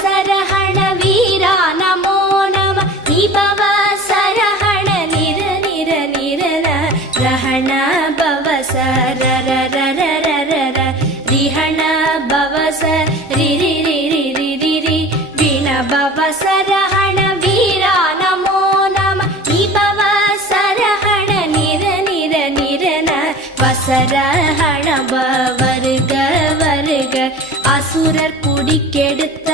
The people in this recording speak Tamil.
சரஹண வீரா நமோ நம நிபவ சரஹண நிர நிர நிரன ரஹண பவ சரர ரர ரர ரிஹண பவ சரி ரி ரி ரி ரி ரி ரி விண பவ சரஹண வீரா நமோ நம நிபவ சரஹண நிர நிர நிரன வசரஹண வருக வருக அசுரர் குடிக்கெடுத்த